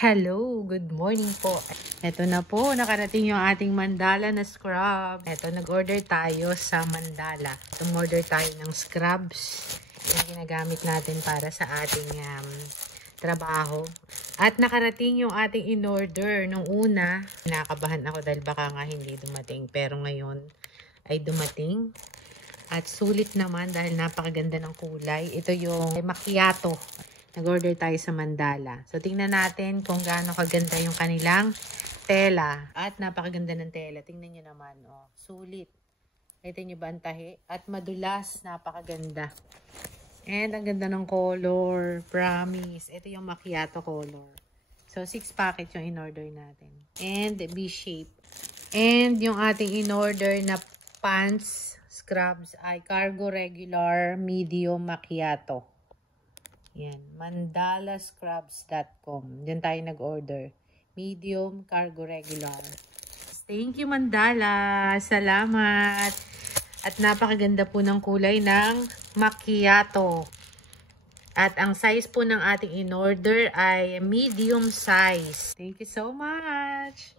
Hello, good morning po. Ito na po, nakarating yung ating mandala na scrub. Ito, nag-order tayo sa mandala. Tumorder tayo ng scrubs. Yung ginagamit natin para sa ating trabaho. At nakarating yung ating in-order. Nung una, kinakabahan ako dahil baka nga hindi dumating. Pero ngayon ay dumating. At sulit naman dahil napakaganda ng kulay. Ito yung macchiato. Nag-order tayo sa mandala. So, tingnan natin kung gaano kaganda yung kanilang tela. At napakaganda ng tela. Tingnan nyo naman. Oh, sulit. Kita nyo ba ang tahi? At madulas. Napakaganda. And ang ganda ng color. Promise. Ito yung macchiato color. So, 6 packets yung in-order natin. And B-shape. And yung ating in-order na pants, scrubs ay cargo regular, medium macchiato. Yan, mandalascrubs.com. Diyan tayo nag-order. Medium, cargo regular. Thank you, Mandala. Salamat. At napakaganda po ng kulay ng macchiato. At ang size po ng ating in-order ay medium size. Thank you so much.